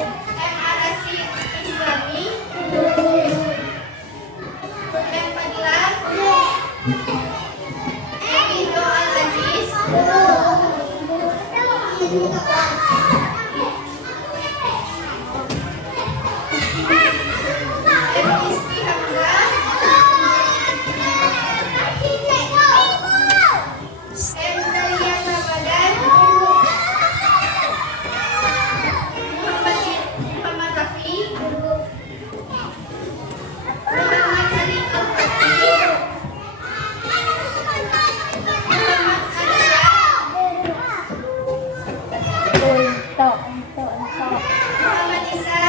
Arasi Islami. Yang ke-14 Ridho Al-Aziz. Rizky Hamzah. Zalia Ramadan. Muhammad Rafi. Muhammad Arif Al-Fatih. Muhammad Ansyah. Muhammad Isa.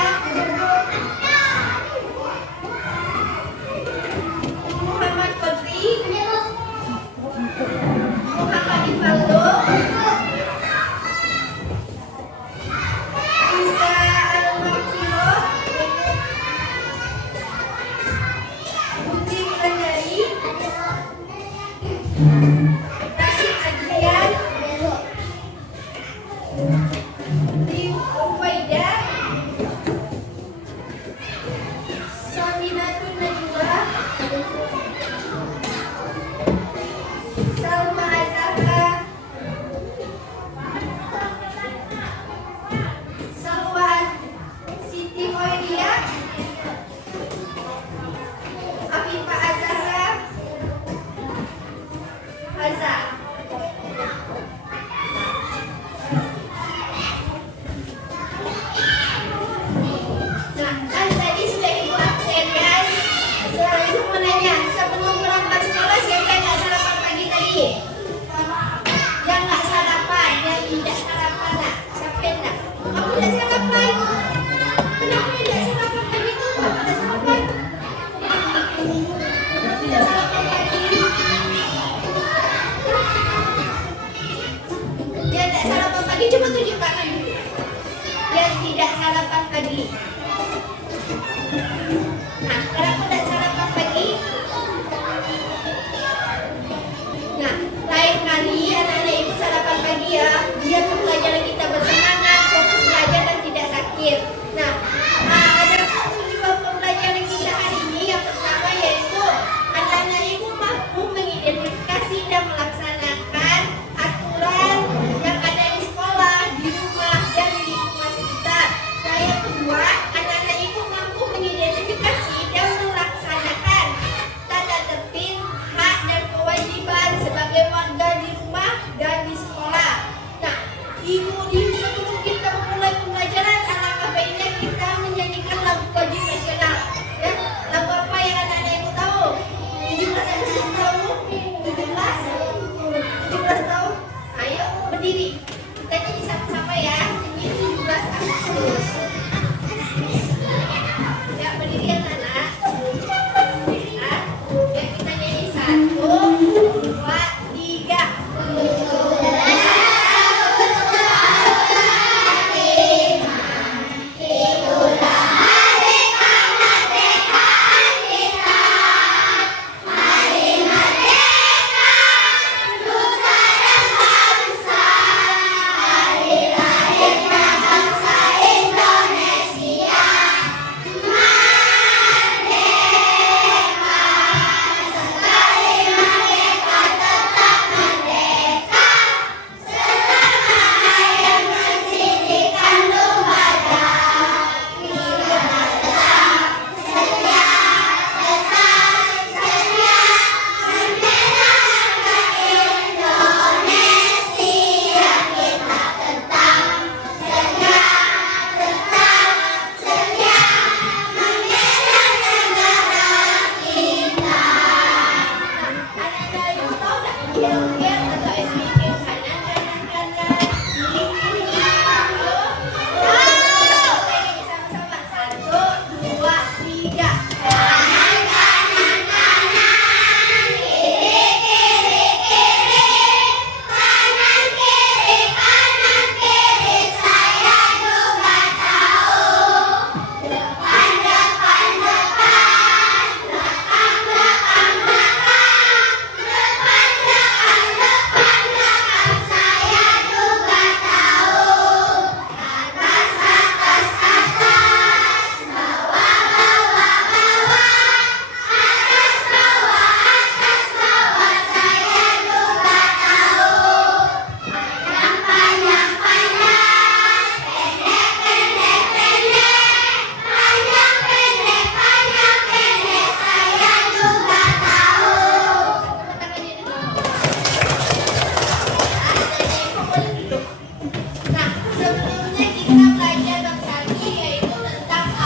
Muhammad Kodri. Muhammad Ifaldo. Isa Al-Maghfiro. Putri Wulandari. Rashid Adrian. Liu Uwaidah. Saminatun Najwa. Salma Azhara. Salwan Siti Khoiria. Afifah Azhara. Haza. Nah, kan tadi sudah ibu absen kan? Sekarang ibu mau nanya, sebelum berangkat sekolah siapa yang nggak sarapan pagi tadi? Yang nggak sarapan, yang tidak sarapan lah. Siapa yang nggak? Kamu tidak sarapan? Kenapa tidak sarapan pagi itu? Kamu tidak sarapan? Tidak sarapan pagi. Dia tidak sarapan pagi, coba tunjuk tangan dulu. Dia tidak sarapan pagi. Nah, kenapa tidak sarapan pagi? Nah, lain kali anak-anak ibu sarapan pagi ya, biar pembelajaran kita bersemangat, fokus belajar dan tidak sakit. Nah, ada tujuan pembelajaran kita hari ini. Yang pertama yaitu anak-anak ibu mampu mengidentifikasi dan melaksanakan aturan yang ada di sekolah, di rumah, dan di lingkungan sekitar. Nah, yang kedua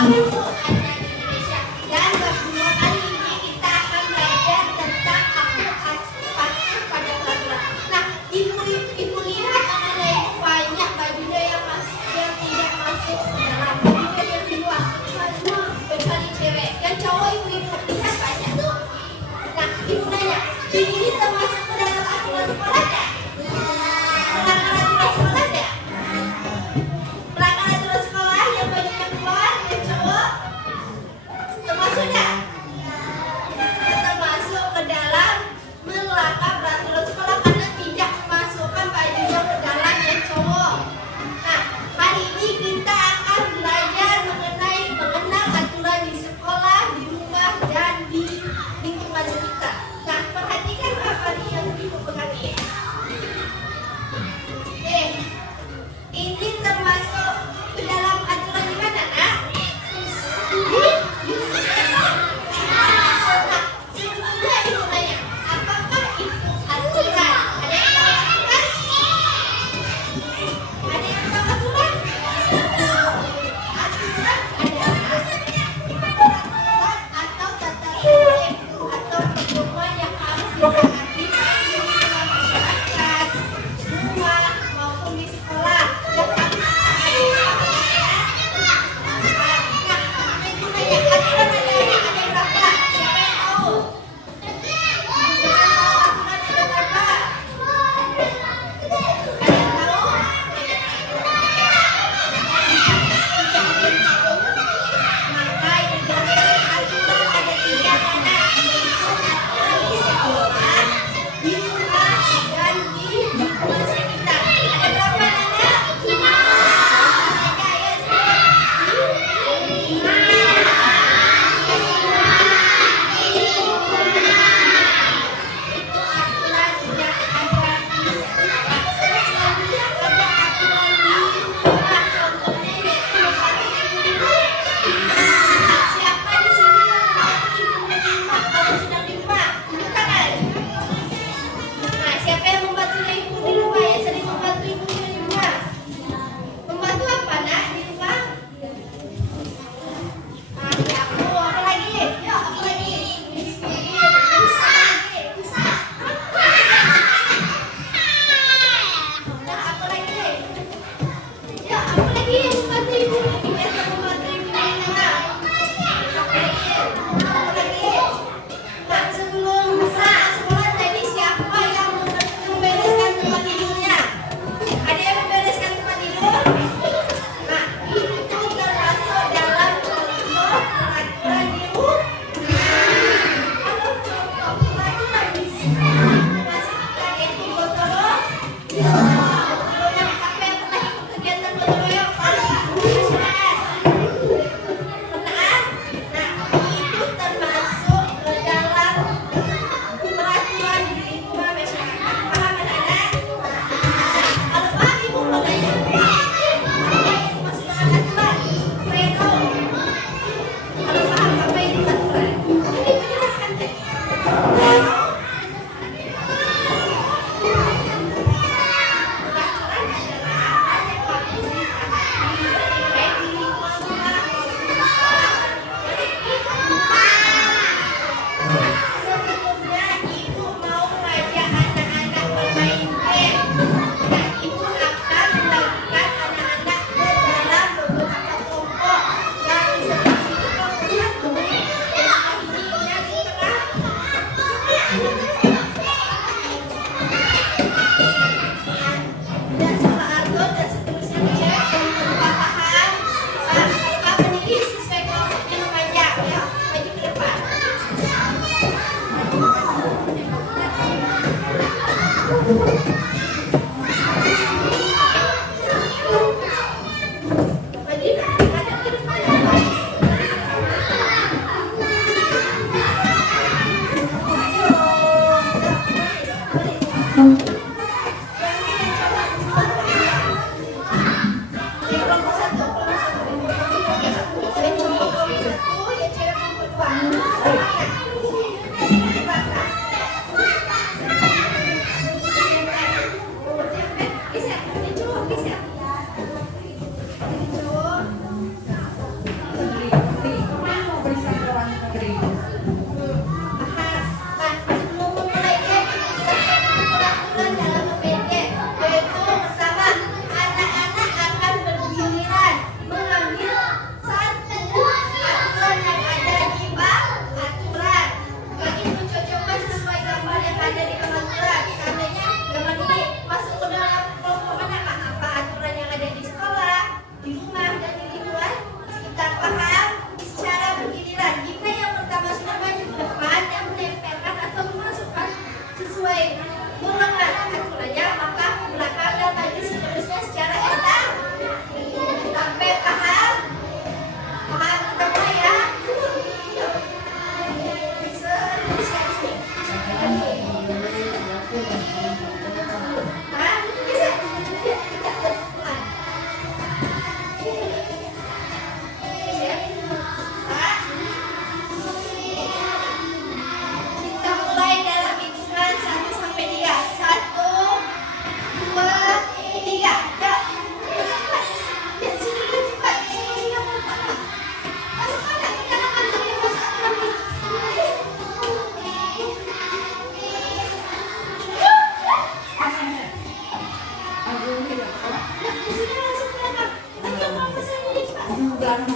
Ibu anak Indonesia. Dan kedua kali ini kita akan belajar tentang patuh pada peraturan. Nah, ibu lihat anak-anak ibu banyak bajunya yang tidak masuk ke dalam, bajunya yang di luar. Semua kecuali cewek. Yang cowok ibu lihat banyak tuh. Nah, ibu nanya, ini termasuk ke dalam aturan sekolah nggak? Pelanggaran aturan sekolah nggak? Pelanggaran aturan sekolah yang bajunya keluar, yang cowok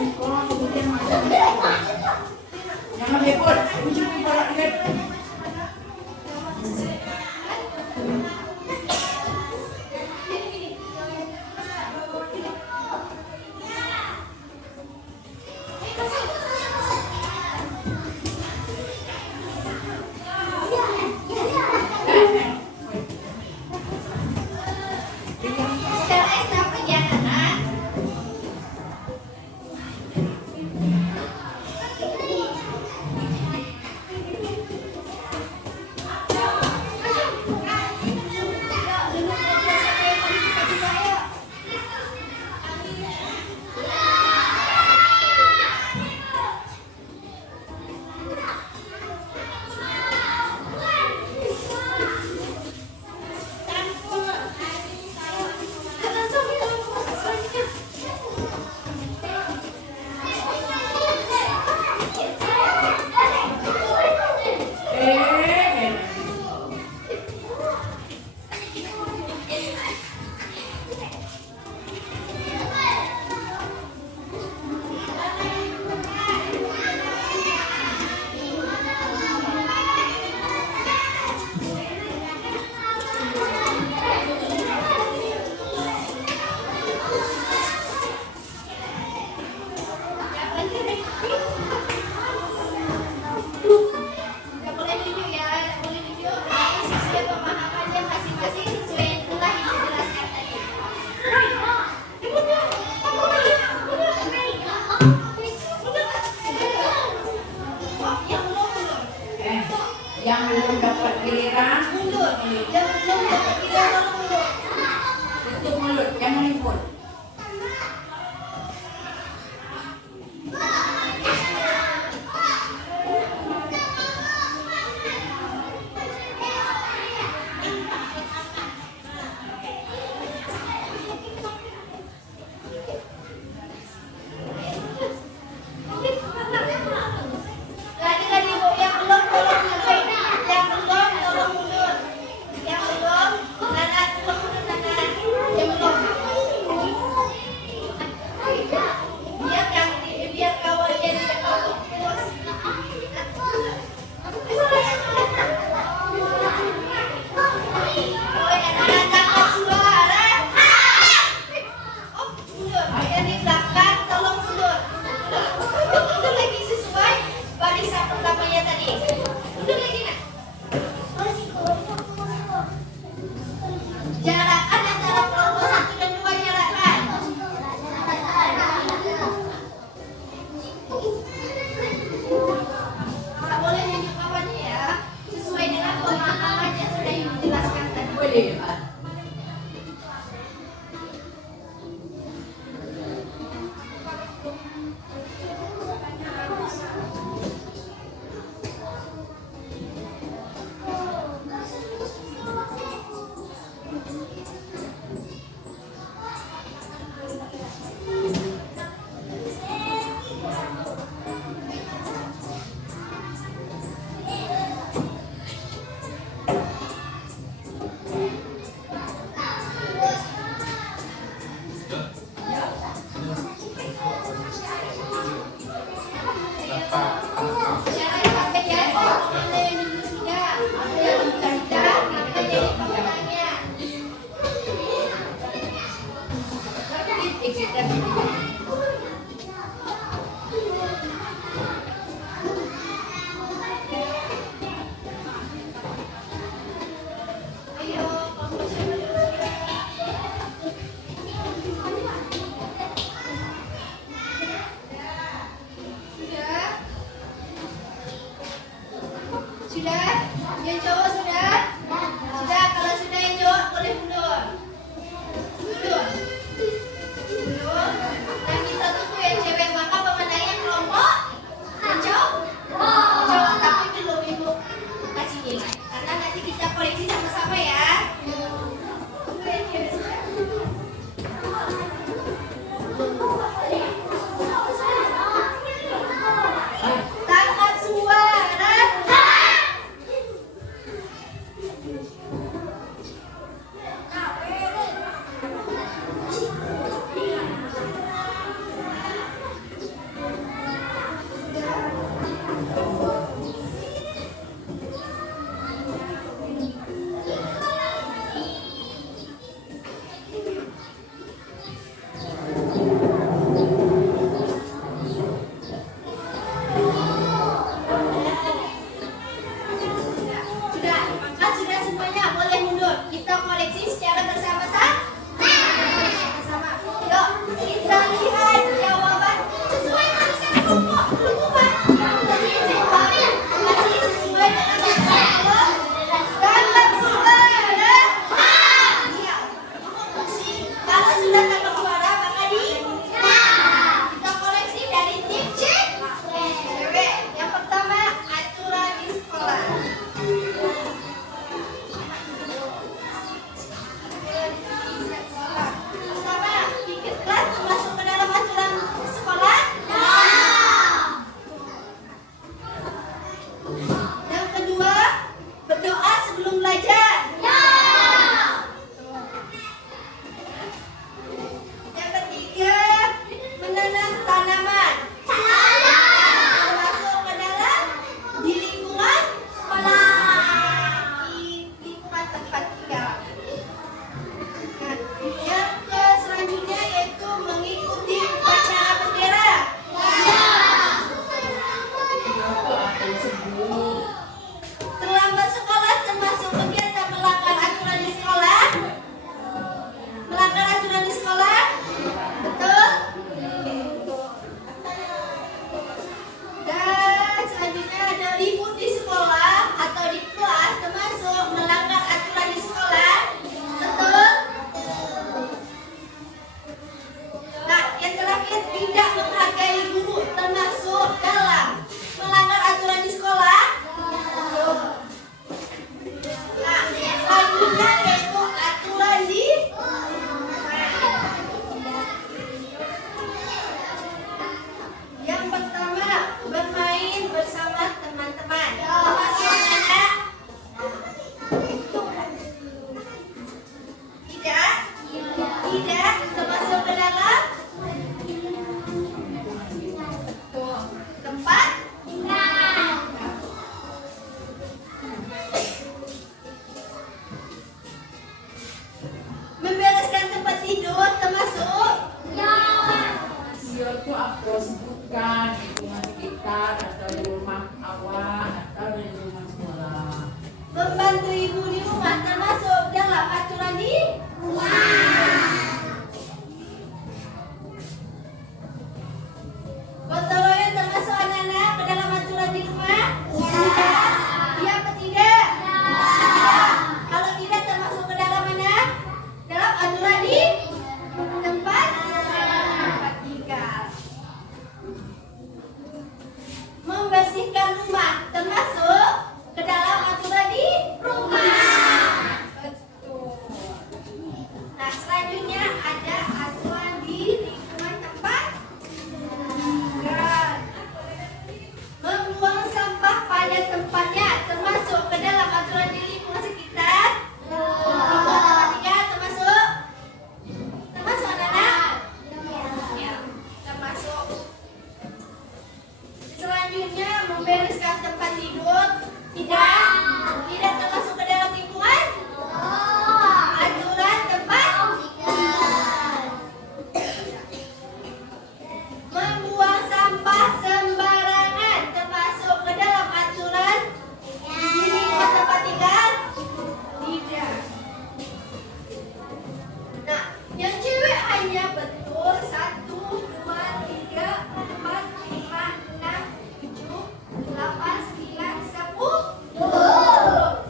sekolah kemudian masuk sekolah. Jangan heboh, uji para lihat. Yang belum dapat giliran mundur, yang belum dapat giliran mundur. Tutup mulut, jangan ikut. Lagi-lagi Bu, yang belum tolong mundur. Yang belum tolong mundur. Yang belum, Nana tolong mundur Nana. Yang belum. Biar kawannya di depan terus. Oh, anak-anak jangan suara. Oh, mundur. Yang di belakang tolong mundur. Mundur lagi sesuai barisan pertamanya tadi. Mundur lagi nak. Jarakan antara kelompok 1 dan 2 jarakan. Tak boleh nunjuk kawannya ya. Sesuai dengan pemahaman yang sudah Ibu jelaskan tadi. Boleh, Pak. Jangan pakai jari. Ada yang duduk sudah. Ada yang sudah. Kita jadi pemenangnya. Ayo, kelompok 1 dulu. Sudah. selanjutnya membereskan tempat tidur tidak termasuk ke dalam lingkungan aturan tempat membuang sampah sembarangan termasuk ke dalam aturan di lingkungan tempat tinggal tidak. Nah, yang cewek hanya betul 1, 2, 3, 4, 5, 6, 7, 8, 9, 10.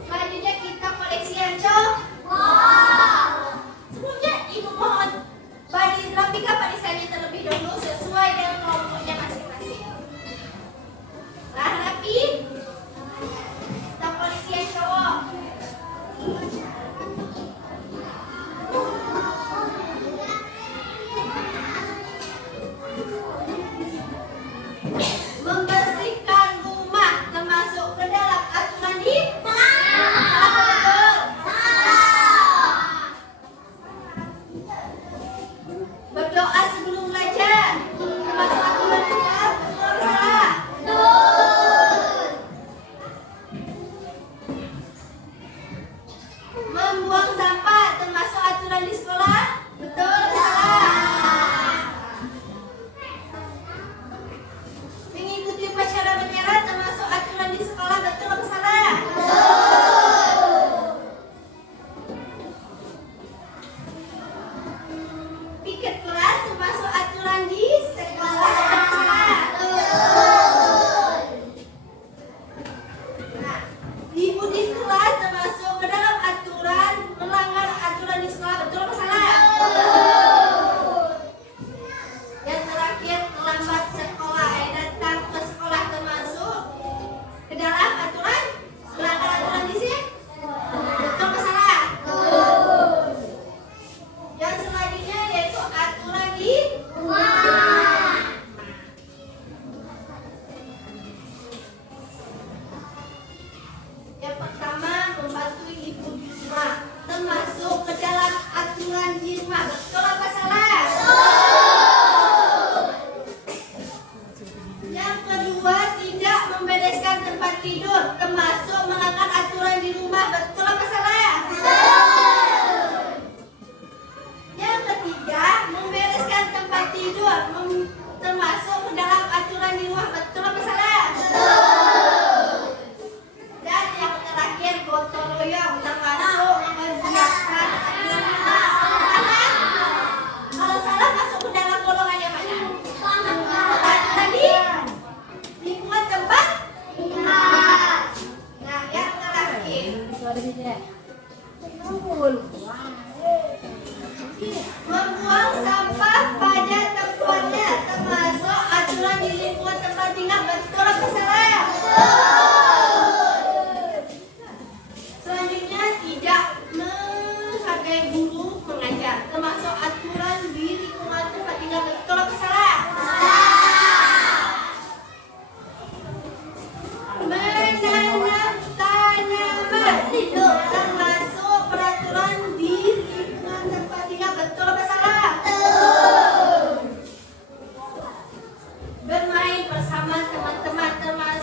Selanjutnya kita koleksi yang cowok. Sebelumnya ibu mohon rapikan barisannya terlebih dahulu sesuai dengan kelompoknya masing-masing. Nah, rapi. Kita koleksi yang cowok. Membersihkan rumah termasuk ke dalam aturan di salah betul. Berdoa sebelum belajar termasuk aturan di salah betul salah. Membuang sampah termasuk aturan di sekolah betul salah. Mengikuti upacara bendera termasuk aturan di sekolah betul atau salah? Piket kelas termasuk aturan di sekolah betul atau salah? Nah, ribut di kelas termasuk ke dalam aturan melanggar aturan di sekolah betul atau salah? Yang terakhir, terlambat sekolah, datang ke sekolah termasuk ke dalam aturan melanggar aturan di sini betul atau salah? Yang selanjutnya yaitu aturan di rumah. Yang pertama, membantu ibu di rumah termasuk ke dalam aturan di rumah betul apa salah? Yang kedua, tidak membereskan tempat tidur termasuk melanggar aturan di rumah betul apa salah? Yang ketiga, membereskan tempat tidur termasuk ke dalam aturan di rumah betul apa salah? Dan yang terakhir, gotong royong termasuk menegakkan aturan di rumah. Salah? Kalau salah masuk ke dalam golongan yang mana? Aturan di lingkungan tempat. Nah, yang terakhir, membuang sampah pada tempatnya termasuk aturan di lingkungan tempat tinggal betul atau salah? Selanjutnya, tidak menghargai guru mengajar termasuk aturan di lingkungan tempat tinggal betul atau salah? Menanam tanaman termasuk peraturan di lingkungan tempat tinggal betul atau salah? Bermain bersama teman-teman termasuk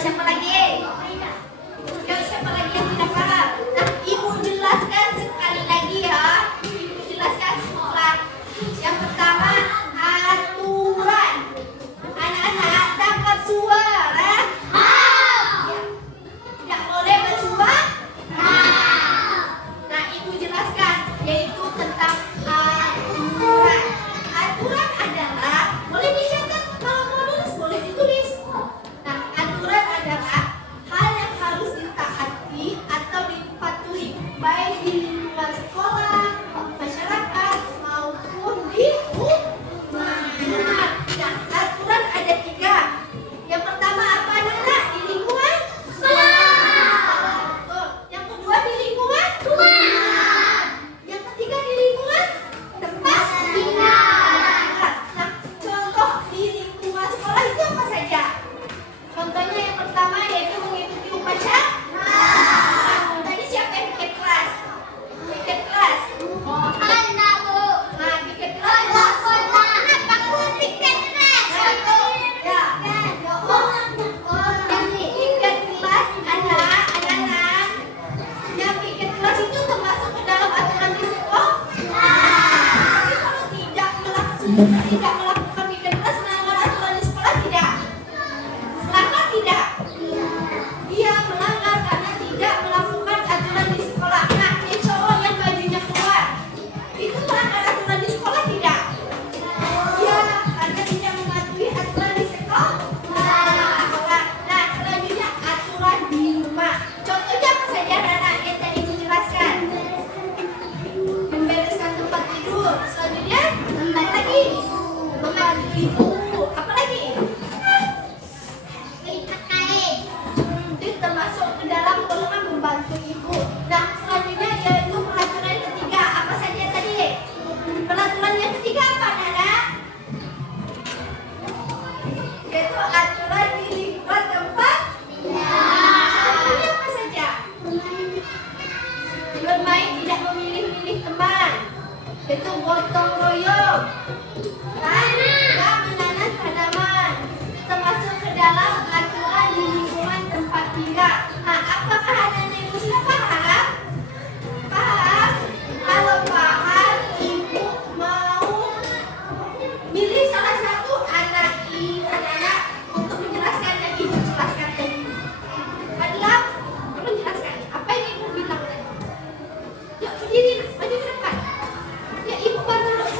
siapa lagi? Yang siapa lagi yang tidak paham? Nah, ibu jelaskan sekali lagi ya. Ibu jelaskan semula. Yang pertama, aturan. Anak-anak tangkap suara. Ya. Tidak boleh bersuara. Nah, ibu jelaskan yaitu tentang aturan. Aturan adalah boleh dicatat, kalau mau nulis boleh ditulis. Nah, aturan adalah hal yang harus ditaati atau dipatuhi baik di lingkungan sekolah, masyarakat maupun di rumah. Nah, aturan ada 3. Yang pertama apa anak-anak? Di lingkungan sekolah. Betul. Yang kedua di lingkungan rumah. Yang ketiga di lingkungan tempat tinggal. Nah, contoh di lingkungan sekolah itu apa saja? Contohnya yang pertama yaitu mengikuti upacara. Nah, tadi siapa yang bikin kelas? Bikin kelas. Nah, bikin kelas. Anak-anak yang bikin kelas itu termasuk ke dalam aturan di sekolah. Tapi kalau tidak melakukan bikin kelas melanggar aturan di sekolah tidak. Melanggar tidak. Dia melanggar karena tidak melakukan aturan di sekolah. Nah, yang cowok yang bajunya keluar itu melanggar aturan di sekolah tidak? Iya, karena tidak mematuhi aturan di sekolah. Nah, selanjutnya aturan di rumah. Contohnya apa saja anak-anak yang tadi dijelaskan? Membereskan tempat tidur. Selanjutnya, apa lagi? Membantu ibu. Apa lagi? Itu termasuk ke dalam golongan membantu ibu. Nah, selanjutnya yaitu peraturan yang ketiga. Apa saja tadi? Peraturan yang ketiga apa, anak-anak? Yaitu aturan di lingkungan tempat. Contohnya apa saja? Bermain tidak memilih-milih teman. Itu gotong royong. Tidak menanam tanaman. Itu termasuk ke dalam aturan di lingkungan tempat tinggal. Nah, apakah anak-anak ibu sudah paham? Paham? Kalau paham, ibu mau milih salah satu anak-anak untuk menjelaskan yang ibu jelaskan tadi. Adalah menjelaskan apa yang ibu bilang tadi. Yuk berdiri, maju ke depan. Ya, ibu bantu dulu.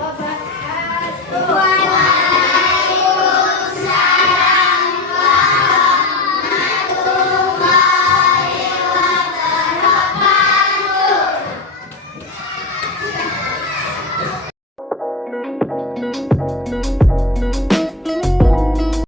wabarakatuh.